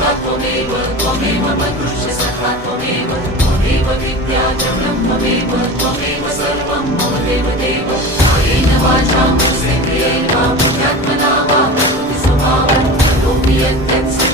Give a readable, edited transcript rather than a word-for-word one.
त्वमेव त्वमेव मनुष्य सखा त्वमेव त्वमेव विद्या च ब्रह्ममेव त्वमेव सर्वं मम देवदेव कायेन वाचा मनसेन्द्रियेण वा बुद्ध्यात्मना वा प्रकृतिस्वभावात् करोमि यत्